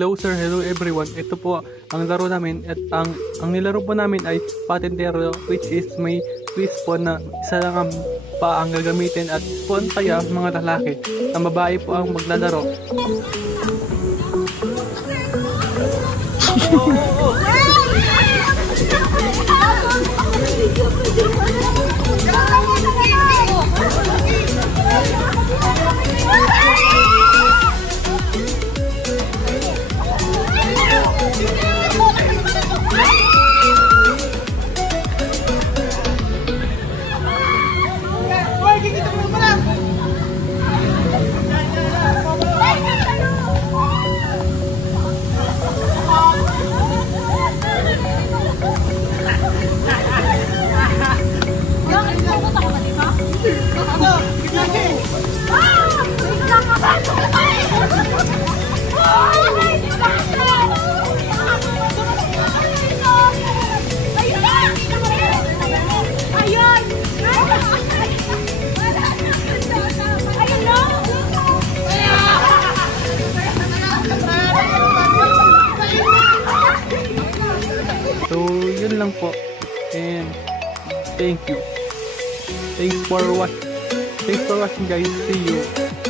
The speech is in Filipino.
Hello sir, hello everyone. Ito po ang laro namin at ang nilaro po namin ay patintero, which is may twist po na isa lang ang pa ang gagamitin at spawn kaya mga lalaki. Ang babae po ang maglalaro. So, yun lang po. And thank you. Thanks for watching guys. See you.